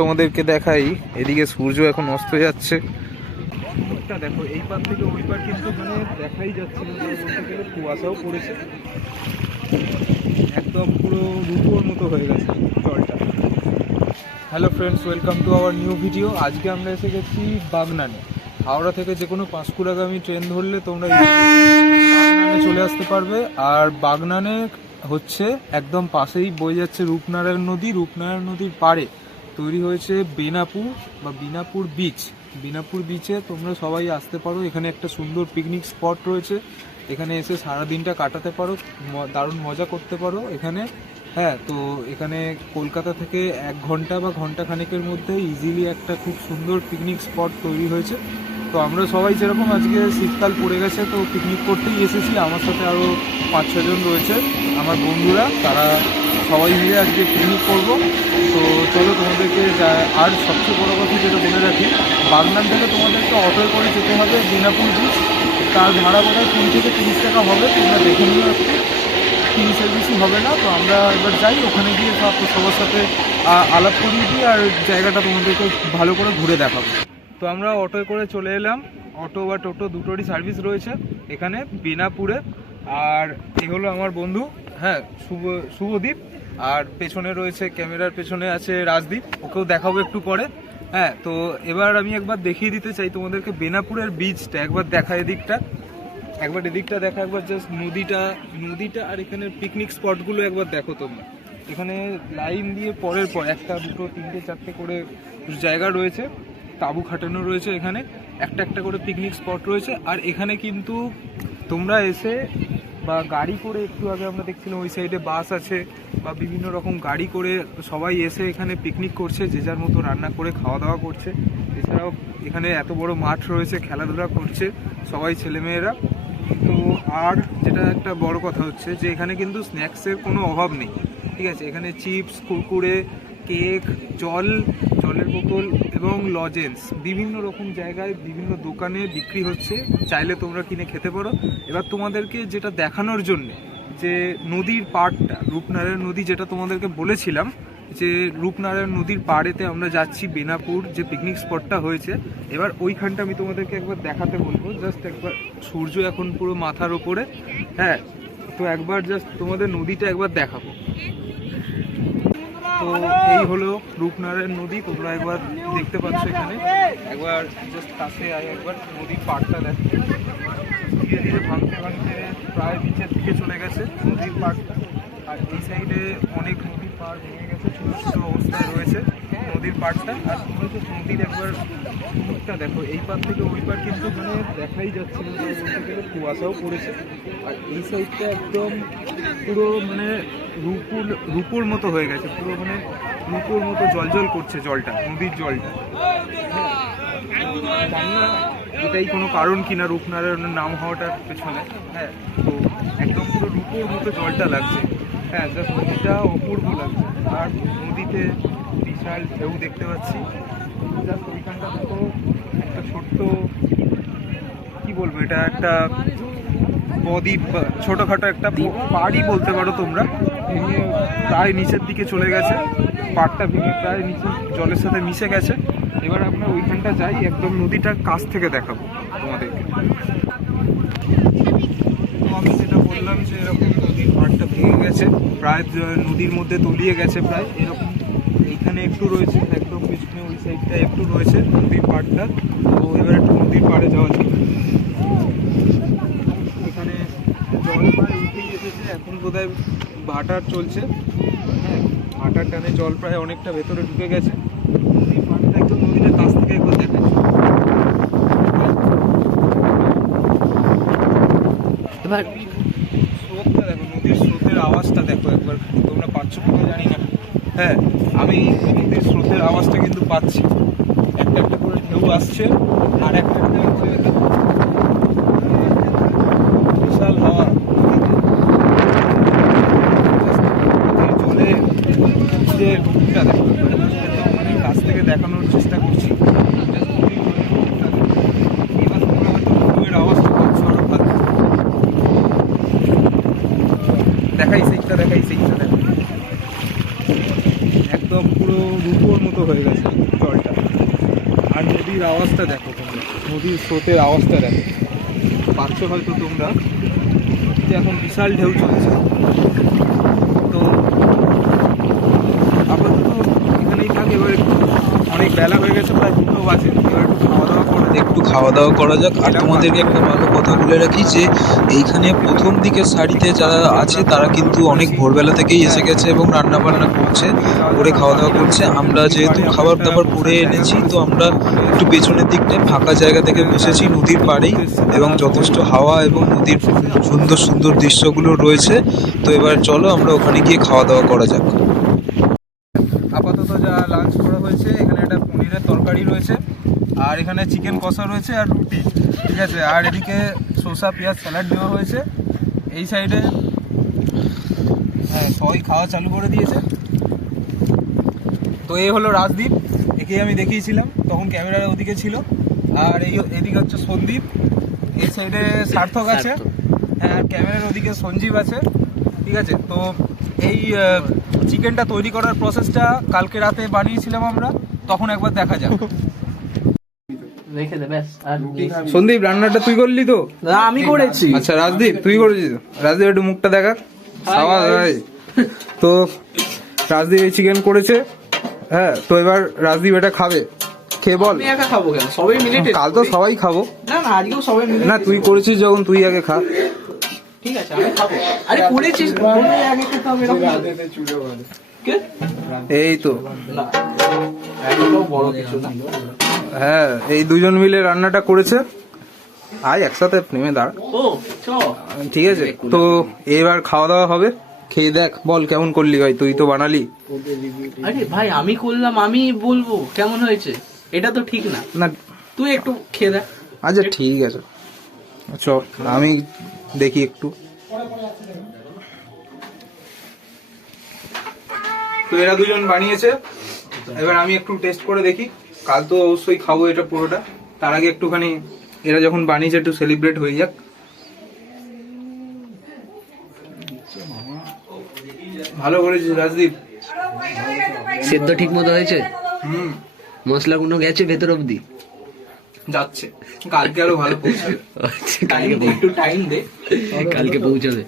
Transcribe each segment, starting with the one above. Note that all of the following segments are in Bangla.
তোমাদেরকে দেখাই, এদিকে সূর্য এখন অস্ত যাচ্ছে। দেখো এই পার থেকে ওই পার কিন্তু মানে দেখাই যাচ্ছে না, বলতে গেলে কুয়াশাও পড়েছে, একদম পুরো রূপোর মতো হয়ে গেছে জলটা। Hello friends, welcome to our new video. আজকে আমরা এসে গেছি বাগনানে। হাওড়া থেকে যে কোনো পাঁশকুড়াগামী ট্রেন ধরলে তোমরা বাগনানে চলে আসতে পারবে। আর বাগনানে হচ্ছে একদম পাশেই বয়ে যাচ্ছে রূপনারায়ণ নদী। রূপনারায়ণ নদীর পাড়ে তৈরি হয়েছে বেনাপুর বা বিনাপুর বিচ। বিনাপুর বিচে তোমরা সবাই আসতে পারো। এখানে একটা সুন্দর পিকনিক স্পট রয়েছে, এখানে এসে সারা দিনটা কাটাতে পারো, দারুণ মজা করতে পারো এখানে। হ্যাঁ, তো এখানে কলকাতা থেকে 1 ঘন্টা বা ঘন্টা খানেকের মধ্যে ইজিলি একটা খুব সুন্দর পিকনিক স্পট তৈরি হয়েছে। তো আমরা সবাই যেরকম আজকে শীতকাল পড়ে গেছে তো পিকনিক করতেই এসেছি। আমার সাথে আরও 5-6 জন রয়েছে আমার বন্ধুরা, তারা সবাই মিলে আজকে পিকনিক করব। তো চলো তোমাদেরকে আর সবচেয়ে বড়ো কথা যেটা বলে রাখি, বাগনান থেকে তোমাদেরকে অটোয় করে যেতে হবে বিনাপুর বিচ। তার ভাড়া বোধহয় 20 থেকে 30 টাকা হবে, তোমরা দেখে নিও একটু, 30-এর বেশি হবে না। তো আমরা এবার যাই, ওখানে গিয়ে সবার সাথে আলাপ করিয়ে দিই আর জায়গাটা তোমাদেরকে ভালো করে ঘুরে দেখাবো। তো আমরা অটোয় করে চলে এলাম। অটো বা টোটো দুটোরই সার্ভিস রয়েছে এখানে বেনাপুরে। আর এই হলো আমার বন্ধু, হ্যাঁ, শুভদীপ। আর পেছনে রয়েছে, ক্যামেরার পেছনে আছে রাজদীপ, ওকেও দেখাবো একটু পরে। হ্যাঁ, তো এবার আমি একবার দেখিয়ে দিতে চাই তোমাদেরকে বেনাপুরের বিচটা, একবার দেখা এদিকটা, একবার এদিকটা দেখা, একবার জাস্ট নদীটা আর এখানে পিকনিক স্পটগুলো একবার দেখো তোমরা। এখানে লাইন দিয়ে পরের পর 1, 2, 3, 4 করে জায়গা রয়েছে, তাঁবু খাটানো রয়েছে, এখানে একটা করে পিকনিক স্পট রয়েছে। আর এখানে কিন্তু তোমরা এসে বা গাড়ি করে, একটু আগে আমরা দেখছিলাম ওই সাইডে বাস আছে বা বিভিন্ন রকম গাড়ি করে সবাই এসে এখানে পিকনিক করছে, যে যার মতো রান্না করে খাওয়া দাওয়া করছে। এছাড়াও এখানে এত বড় মাঠ রয়েছে, খেলাধুলা করছে সবাই ছেলেমেয়েরা। তো আর যেটা একটা বড় কথা হচ্ছে যে এখানে কিন্তু স্ন্যাক্সের কোনো অভাব নেই, ঠিক আছে। এখানে চিপস, কুরকুরে, কেক, জলের বোতল এবং লজেন্স বিভিন্ন রকম জায়গায় বিভিন্ন দোকানে বিক্রি হচ্ছে, চাইলে তোমরা কিনে খেতে পারো। এবার তোমাদেরকে যেটা দেখানোর জন্য যে নদীর পাড়টা, রূপনারায়ণ নদী, যেটা তোমাদেরকে বলেছিলাম যে রূপনারায়ণ নদীর পাড়েতে আমরা যাচ্ছি, বেনাপুর যে পিকনিক স্পটটা হয়েছে। এবার ওইখানটা আমি তোমাদেরকে একবার দেখাতে বলবো। জাস্ট একবার, সূর্য এখন পুরো মাথার ওপরে, হ্যাঁ, তো একবার জাস্ট তোমাদের নদীটা একবার দেখাবো। তো এই হলো রূপনারায়ণ নদী, তোমরা একবার দেখতে পাচ্ছ এখানে। একবার জাস্ট কাছে একবার নদীর পাড়টা দেখো, ধীরে ধীরে ভাঙতে প্রায় নিচের দিকে চলে গেছে নদীর পাড়টা। আর এই সাইডে অনেক নদীর পাড় ভেঙে গেছে, ছোটো ছোটো অবস্থায় রয়েছে নদীর পাড়টা। আর তোমরা যে নদীর একবার মুখটা দেখো, এই পার থেকে ওই পার কিন্তু মানে দেখাই যাচ্ছে না, বলতে গেলে কুয়াশাও পড়েছে। আর এই সাইডটা একদম পুরো মানে রূপোর মতো হয়ে গেছে, পুরো মানে রূপোর মতো জল করছে জলটা, নদীর জলটা। জানি না এটাই কোনো কারণ কিনা রূপনারায়ণের নাম হওয়াটার পেছনে। হ্যাঁ, তো একদম পুরো রূপোর মতো জলটা লাগছে। হ্যাঁ, জাস্ট নদীটা অপূর্ব লাগছে। আর নদীতে বিশাল ঢেউ দেখতে পাচ্ছি। জাস্ট ওইখানটা দেখো, একটা ছোট্ট, কি বলবো, এটা একটা বদ্বীপ, ছোটোখাটো একটা পাড়ই বলতে পারো তোমরা, ভেঙে প্রায় নিচের দিকে চলে গেছে। পাড়টা ভেঙে প্রায় নিচে জলের সাথে মিশে গেছে। এবার আমরা ওইখানটা যাই, একদম নদীটার কাছ থেকে দেখাবো তোমাদেরকে। তো আমি যেটা বললাম যে এরকম নদীর পাড়টা ভেঙে গেছে, প্রায় নদীর মধ্যে তলিয়ে গেছে প্রায় এরকম। এইখানে একটু রয়েছে, একদম পিছনে ওই সাইডটা একটু রয়েছে নদীর পাড়টা। তো এবার একটু নদীর পাড়ে যাওয়া যায়। এখানে জল প্রায় উঠেই এসেছে, এখন বোধহয় ভাটার চলছে। হ্যাঁ, ভাটার টানে জল প্রায় অনেকটা ভেতরে ঢুকে গেছে। নদীর পাড়টা একদম নদীটার কাছ থেকে একবার দেখাচ্ছি। এবার স্রোতটা দেখো, নদীর স্রোতের আওয়াজটা দেখো একবার, তোমরা পাচ্ছ কিনা জানি না। হ্যাঁ, আমি নদীর স্রোতের আওয়াজটা কিন্তু পাচ্ছি, একটা করে ঢেউ আসছে আর একটা বিশাল হাওয়া। জলে যে রূপটা দেখো, মানে কাছ থেকে দেখানোর চেষ্টা করছি। এবার তোমরা হয়তো ঢেউয়ের আওয়াজটা পাচ্ছ আরো ভালো। দেখাই সেইটা দেখো, একদম পুরো রূপোর মতো হয়ে গেছে জলটা। আর নদীর আওয়াজটা দেখো তোমরা, নদীর স্রোতের আওয়াজটা দেখো, পাচ্ছ হয়তো তোমরা যে এখন বিশাল ঢেউ চলছে। তো আপাতত এখানেই থাক, এবার অনেক বেলা হয়ে গেছে, প্রায় 2টো বাজে, এবার একটু খাওয়া দাওয়া করা যাক। আর তোমাদেরকে একটা ভালো কথা বলে রাখি যে এইখানে প্রথম দিকের সারিতে যারা আছে তারা কিন্তু অনেক ভোরবেলা থেকেই এসে গেছে এবং রান্না বান্না করছে, করে খাওয়া দাওয়া করছে। আমরা যেহেতু খাবার দাবার করে এনেছি, তো আমরা একটু পেছনের দিকটায় ফাঁকা জায়গা থেকে বসেছি নদীর পাড়েই, এবং যথেষ্ট হাওয়া এবং নদীর সুন্দর সুন্দর দৃশ্যগুলো রয়েছে। তো এবার চলো আমরা ওখানে গিয়ে খাওয়া দাওয়া করা যাক। আপাতত যা লাঞ্চ করা হয়েছে, এখানে একটা পনিরের তরকারি রয়েছে, আর এখানে চিকেন কষা রয়েছে আর রুটি, ঠিক আছে। আর এদিকে শসা পেঁয়াজ স্যালাড দেওয়া হয়েছে। এই সাইডে হ্যাঁ সবাই খাওয়া চালু করে দিয়েছে। তো এই হলো রাজদীপ, একেই আমি দেখিয়েছিলাম, তখন ক্যামেরার ওদিকে ছিল। আর এদিকে হচ্ছে সন্দীপ, এই সাইডে সার্থক আছে, হ্যাঁ ক্যামেরার ওদিকে সঞ্জীব আছে, ঠিক আছে। তো এই চিকেনটা তৈরি করার প্রসেসটা কালকে রাতে বানিয়েছিলাম আমরা, তখন একবার দেখা যাক। সন্দীপ রান্নাটা তুই করলি তো? না আমি করেছি। আচ্ছা রাজদীপ তুই করেছিস? রাজদীপ একটু মুখটা দেখা। তো রাজদীপ এই চিকেন করেছে, হ্যাঁ। তো এবার রাজদীপ এটা খাবে, খেয়ে বল। আমি একা খাবো কেন, সবাই মিলে টেস্ট কাল তো সবাই খাবো। না না আজকেও সবাই মিলে। না তুই করেছিস যখন, তুই আগে খা। ঠিক আছে আমি খাবো। আরে করেছিস বলে আগে খেতে হবে এরকম। কে? এই তো না এতটাও বড় কিছু না। হ্যাঁ এই দুজন মিলে রান্নাটা করেছে। আয় একসাথে নেমে দাঁড়া। ও চ ঠিক আছে, তো এবার খাওয়া দাওয়া হবে, খেয়ে দেখ বল কেমন করলি ভাই, তুই তো বানালি। আরে ভাই আমি করলাম, আমি বলবো কেমন হয়েছে, এটা তো ঠিক না। না তুই একটু খেয়ে দেখ। আচ্ছা ঠিক আছে, চ আমি দেখি একটু। তো এরা দুজন বানিয়েছে, এবার আমি একটু টেস্ট করে দেখি। কাল তো অবশ্যই খাবো এটা পুরোটা, তার আগে একটুখানি এরা যখন বানিয়েছে একটু সেলিব্রেট হয়ে যাক। ভালো করেছিস রাজদীপ। সেদ্ধ ঠিক মতো হয়েছে? হুম মশলা গুলো গেছে ভেতর অব্দি? যাচ্ছে, কালকে আরো ভালো পৌঁছাবে। একটু টাইম দে, কালকে পৌঁছাবে।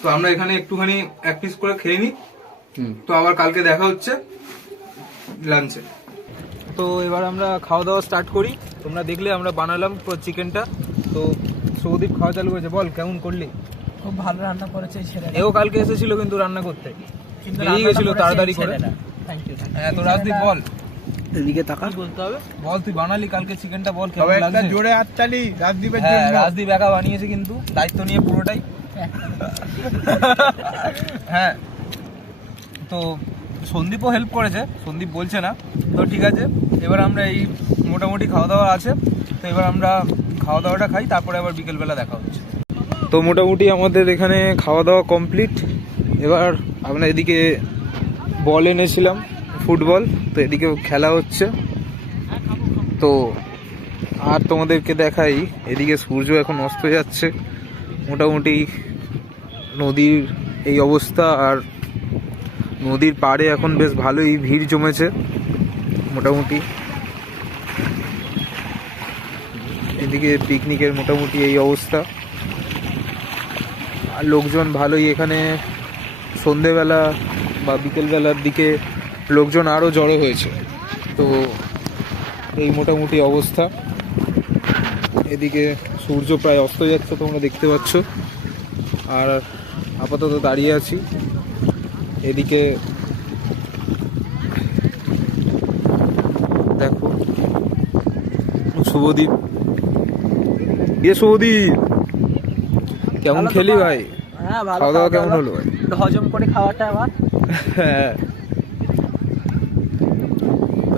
তো আমরা এখানে একটুখানি এক পিস করে খেয়ে নিই, হুম। তো আবার কালকে দেখা হচ্ছে লাঞ্চে। তো এবার আমরা খাওয়া দাওয়া স্টার্ট করি। তোমরা দেখলে আমরা বানালাম পুরো চিকেনটা। তো সৌদীপ খাওয়া চালু করেছে, বল কেমন করলি? খুব ভালো রান্না করেছে ছেলে। এও কালকে এসেছিল কিন্তু রান্না করতে, বেরিয়ে গেছিল তাড়াতাড়ি করে। Thank you. হ্যাঁ তো রাজদীপ বল, এদিকে তাকা। বলতে হবে বল তুই বানালি কালকে চিকেনটা, বল কেমন লাগছে? জোরে হাততালি রাজদীপের হ্যাঁ জন্য। রাজদীপ একা বানিয়েছে কিন্তু দায়িত্ব নিয়ে পুরোটাই। হ্যাঁ তো সন্দীপও হেল্প করেছে, সন্দীপ বলছে না। তো ঠিক আছে, এবার আমরা এই মোটামুটি খাওয়া দাওয়া আছে, তো এবার আমরা খাওয়া দাওয়াটা খাই, তারপরে আবার বিকেলবেলা দেখা হচ্ছে। তো মোটামুটি আমাদের এখানে খাওয়া দাওয়া কমপ্লিট। এবার আমরা এদিকে বল এনেছিলাম, ফুটবল, তো এদিকে খেলা হচ্ছে। তো আর তোমাদেরকে দেখাই, এদিকে সূর্য এখন অস্ত যাচ্ছে। মোটামুটি নদীর এই অবস্থা, আর নদীর পাড়ে এখন বেশ ভালোই ভিড় জমেছে মোটামুটি। এদিকে পিকনিকের মোটামুটি এই অবস্থা, আর লোকজন ভালোই এখানে সন্ধেবেলা বা বিকেলবেলার দিকে লোকজন আরও জড়ো হয়েছে। তো এই মোটামুটি অবস্থা। এদিকে সূর্য প্রায় অস্ত যাচ্ছে, তোমরা দেখতে পাচ্ছ। আর আপাতত দাঁড়িয়ে আছি। এদিকে দেখো শুভদীপ, শুভদীপ কেমন খেলি ভাই? হ্যাঁ ভালো। খাওয়া দাওয়া কেমন হলো ভাই? হজম করে খাওয়াটা আবার। হ্যাঁ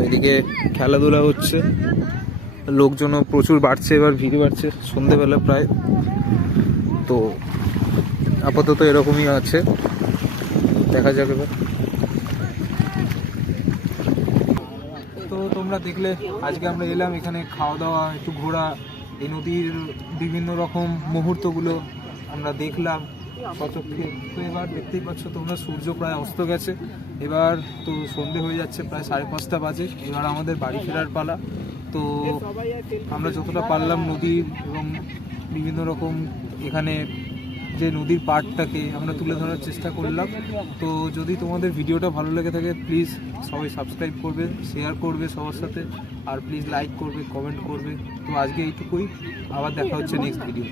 এদিকে খেলাধুলা হচ্ছে, লোকজনও প্রচুর বাড়ছে, এবার ভিড় বাড়ছে সন্ধেবেলা প্রায়। তো আপাতত এরকমই আছে, দেখা যাক এবার। তো তোমরা দেখলে আজকে আমরা এলাম এখানে খাওয়া দাওয়া, একটু ঘোরা, এই নদীর বিভিন্ন রকম মুহূর্তগুলো আমরা দেখলাম। সচক্ষে। তো এবার দেখতেই পাচ্ছ তোমরা, সূর্য প্রায় অস্ত গেছে, এবার তো সন্ধে হয়ে যাচ্ছে, প্রায় 5:30 বাজে। এবার আমাদের বাড়ি ফেরার পালা। তো আমরা যতটা পারলাম নদীর এবং বিভিন্ন রকম এখানে যে নদীর পাড়টাকে আমরা তুলে ধরার চেষ্টা করলাম। তো যদি তোমাদের ভিডিওটা ভালো লেগে থাকে প্লিজ সবাই সাবস্ক্রাইব করবে, শেয়ার করবে সবার সাথে, আর প্লিজ লাইক করবে, কমেন্ট করবে। তো আজকে এইটুকুই, আবার দেখা হচ্ছে নেক্সট ভিডিও।